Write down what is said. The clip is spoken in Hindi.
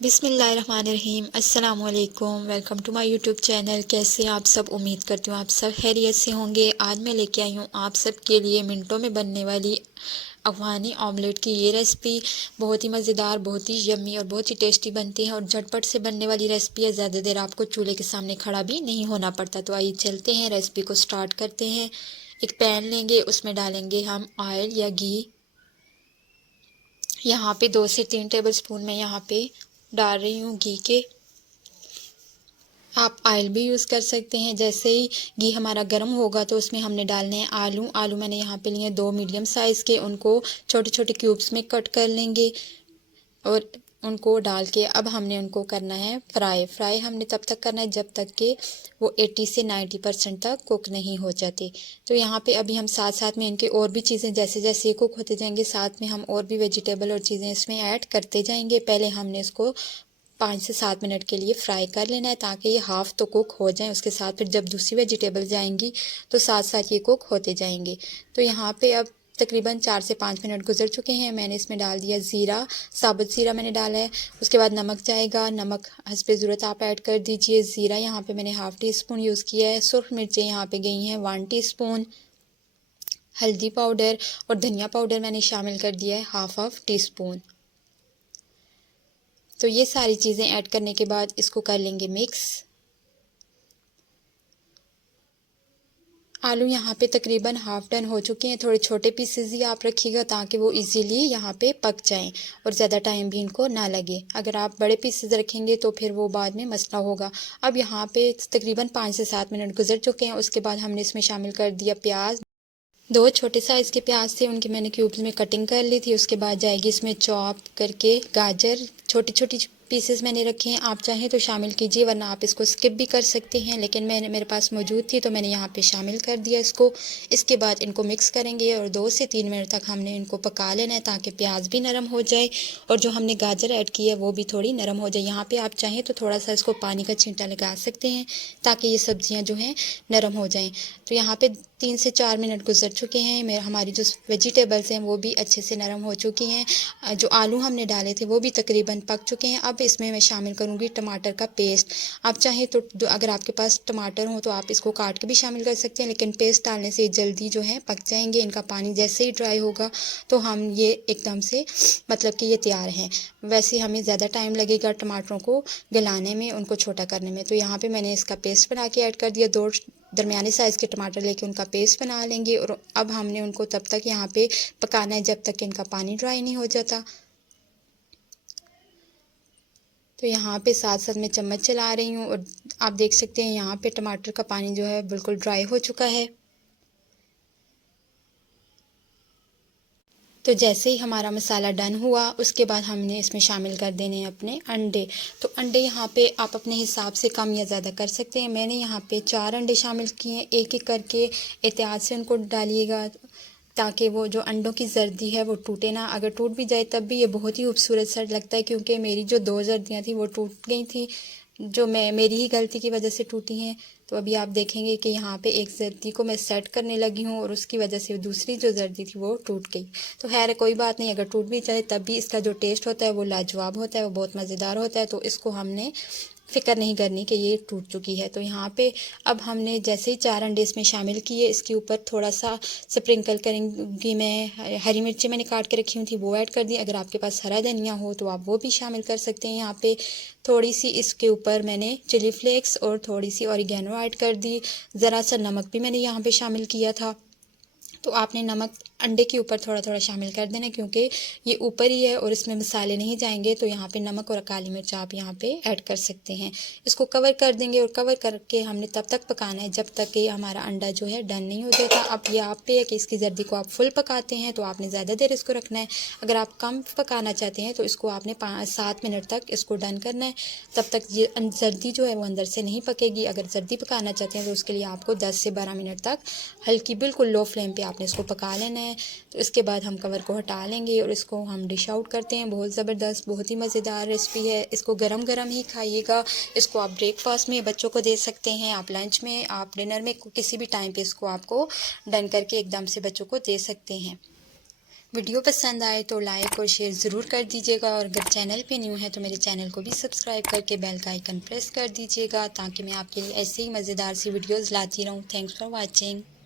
बिस्मिल्लाहिर्रहमानिर्रहीम अस्सलाम वालेकुम। Welcome to my YouTube channel. कैसे आप सब? उम्मीद करती हूँ आप सब खैरियत से होंगे। आज मैं लेके आई हूँ आप सब के लिए मिनटों में बनने वाली अफ़गानी ऑमलेट की ये रेसिपी। बहुत ही मज़ेदार, बहुत ही यम्मी और बहुत ही टेस्टी बनती है और झटपट से बनने वाली रेसिपी है। ज़्यादा देर आपको चूल्हे के सामने खड़ा भी नहीं होना पड़ता। तो आइए चलते हैं, रेसिपी को स्टार्ट करते हैं। एक पैन लेंगे, उसमें डालेंगे हम ऑयल या घी। यहाँ पे 2 से 3 टेबल स्पून मैं यहाँ पे डाल रही हूँ घी के। आप ऑयल भी यूज़ कर सकते हैं। जैसे ही घी हमारा गर्म होगा तो उसमें हमने डालने हैं आलू मैंने यहाँ पे लिए 2 मीडियम साइज़ के, उनको छोटे छोटे क्यूब्स में कट कर लेंगे और उनको डाल के अब हमने उनको करना है फ्राई हमने तब तक करना है जब तक कि वो 80 से 90% तक कुक नहीं हो जाते। तो यहाँ पे अभी हम साथ साथ में इनके और भी चीज़ें जैसे जैसे कुक होते जाएंगे साथ में हम और भी वेजिटेबल और चीज़ें इसमें ऐड करते जाएंगे। पहले हमने इसको 5 से 7 मिनट के लिए फ्राई कर लेना है ताकि ये हाफ़ तो कुक हो जाए। उसके साथ फिर जब दूसरी वेजिटेबल जाएंगी तो साथ साथ ये कुक होते जाएंगे। तो यहाँ पे अब तकरीबन 4 से 5 मिनट गुजर चुके हैं। मैंने इसमें डाल दिया ज़ीरा, साबुत ज़ीरा मैंने डाला है। उसके बाद नमक जाएगा, नमक हस्बे ज़रूरत आप ऐड कर दीजिए। ज़ीरा यहाँ पे मैंने हाफ़ टी स्पून यूज़ किया है। सुरख मिर्चें यहाँ पे गई हैं 1 टीस्पून। हल्दी पाउडर और धनिया पाउडर मैंने शामिल कर दिया है हाफ़ टी स्पून। तो ये सारी चीज़ें ऐड करने के बाद इसको कर लेंगे मिक्स। आलू यहाँ पे तकरीबन हाफ़ डन हो चुके हैं। थोड़े छोटे पीसेस ही आप रखिएगा ताकि वो इजीली यहाँ पे पक जाएं और ज़्यादा टाइम भी इनको ना लगे। अगर आप बड़े पीसेस रखेंगे तो फिर वो बाद में मसला होगा। अब यहाँ पे तकरीबन 5 से 7 मिनट गुजर चुके हैं। उसके बाद हमने इसमें शामिल कर दिया प्याज। 2 छोटे साइज़ के प्याज थे, उनकी मैंने क्यूब्स में कटिंग कर ली थी। उसके बाद जाएगी इसमें चॉप करके गाजर, छोटी छोटी पीसेस मैंने रखे हैं। आप चाहें तो शामिल कीजिए वरना आप इसको स्किप भी कर सकते हैं, लेकिन मेरे पास मौजूद थी तो मैंने यहाँ पे शामिल कर दिया इसको। इसके बाद इनको मिक्स करेंगे और 2 से 3 मिनट तक हमने इनको पका लेना है ताकि प्याज भी नरम हो जाए और जो हमने गाजर ऐड की है वो भी थोड़ी नरम हो जाए। यहाँ पे आप चाहें तो थोड़ा सा इसको पानी का छींटा लगा सकते हैं ताकि ये सब्जियाँ जो हैं नरम हो जाएँ। तो यहाँ पे 3 से 4 मिनट गुजर चुके हैं। हमारी जो वेजिटेबल्स हैं वो भी अच्छे से नरम हो चुकी हैं। जो आलू हमने डाले थे वो भी तकरीबन पक चुके हैं। अब इसमें मैं शामिल करूँगी टमाटर का पेस्ट। आप चाहें तो अगर आपके पास टमाटर हो तो आप इसको काट के भी शामिल कर सकते हैं, लेकिन पेस्ट डालने से जल्दी जो है पक जाएंगे। इनका पानी जैसे ही ड्राई होगा तो हम ये एकदम से मतलब कि ये तैयार हैं। वैसे हमें ज़्यादा टाइम लगेगा टमाटरों को गलाने में, उनको छोटा करने में। तो यहाँ पे मैंने इसका पेस्ट बना के ऐड कर दिया। 2 दरमियाने साइज़ के टमाटर लेके उनका पेस्ट बना लेंगे और अब हमने उनको तब तक यहाँ पे पकाना है जब तक कि इनका पानी ड्राई नहीं हो जाता। तो यहाँ पे साथ साथ मैं चम्मच चला रही हूँ और आप देख सकते हैं यहाँ पे टमाटर का पानी जो है बिल्कुल ड्राई हो चुका है। तो जैसे ही हमारा मसाला डन हुआ उसके बाद हमने इसमें शामिल कर देने हैं अपने अंडे। तो अंडे यहाँ पे आप अपने हिसाब से कम या ज़्यादा कर सकते हैं। मैंने यहाँ पे 4 अंडे शामिल किए हैं। एक एक करके एहतियात से उनको डालिएगा ताकि वो जो अंडों की जर्दी है वो टूटे ना। अगर टूट भी जाए तब भी ये बहुत ही खूबसूरत सा लगता है, क्योंकि मेरी जो 2 जर्दियाँ थी वो टूट गई थी, जो मेरी ही गलती की वजह से टूटी हैं। तो अभी आप देखेंगे कि यहाँ पे एक जर्दी को मैं सेट करने लगी हूँ और उसकी वजह से दूसरी जो जर्दी थी वो टूट गई। तो खैर कोई बात नहीं, अगर टूट भी जाए तब भी इसका जो टेस्ट होता है वो लाजवाब होता है, वो बहुत मज़ेदार होता है। तो इसको हमने फ़िक्र नहीं करनी कि ये टूट चुकी है। तो यहाँ पे अब हमने जैसे ही 4 अंडे इसमें शामिल किए, इसके ऊपर थोड़ा सा स्प्रिंकल करूँगी मैं। हरी मिर्ची मैंने काट के रखी हुई थी वो ऐड कर दी। अगर आपके पास हरा धनिया हो तो आप वो भी शामिल कर सकते हैं। यहाँ पे थोड़ी सी इसके ऊपर मैंने चिली फ्लेक्स और थोड़ी सी ऑरिगेनो ऐड कर दी। ज़रा सा नमक भी मैंने यहाँ पे शामिल किया था। तो आपने नमक अंडे के ऊपर थोड़ा थोड़ा शामिल कर देना, क्योंकि ये ऊपर ही है और इसमें मसाले नहीं जाएंगे। तो यहाँ पे नमक और काली मिर्च आप यहाँ पे ऐड कर सकते हैं। इसको कवर कर देंगे और कवर करके हमने तब तक पकाना है जब तक कि हमारा अंडा जो है डन नहीं हो जाता। अब ये आप पे है कि इसकी जर्दी को आप फुल पकाते हैं तो आपने ज़्यादा देर इसको रखना है। अगर आप कम पकाना चाहते हैं तो इसको आपने 5-7 मिनट तक इसको डन करना है। तब तक ये जर्दी जो है वो अंदर से नहीं पकेगी। अगर जर्दी पकाना चाहते हैं तो उसके लिए आपको 10 से 12 मिनट तक हल्की बिल्कुल लो फ्लेम पे आपने इसको पका लेना है। तो इसके बाद हम कवर को हटा लेंगे और इसको हम डिश आउट करते हैं। बहुत ज़बरदस्त, बहुत ही मज़ेदार रेसिपी है। इसको गरम गरम ही खाइएगा। इसको आप ब्रेकफास्ट में बच्चों को दे सकते हैं, आप लंच में, आप डिनर में, किसी भी टाइम पे इसको आपको डन करके एकदम से बच्चों को दे सकते हैं। वीडियो पसंद आए तो लाइक और शेयर ज़रूर कर दीजिएगा और अगर चैनल पे न्यू है तो मेरे चैनल को भी सब्सक्राइब करके बेल का आइकन प्रेस कर दीजिएगा ताकि मैं आपके लिए ऐसे ही मज़ेदार सी वीडियोस लाती रहूँ। Thanks for watching.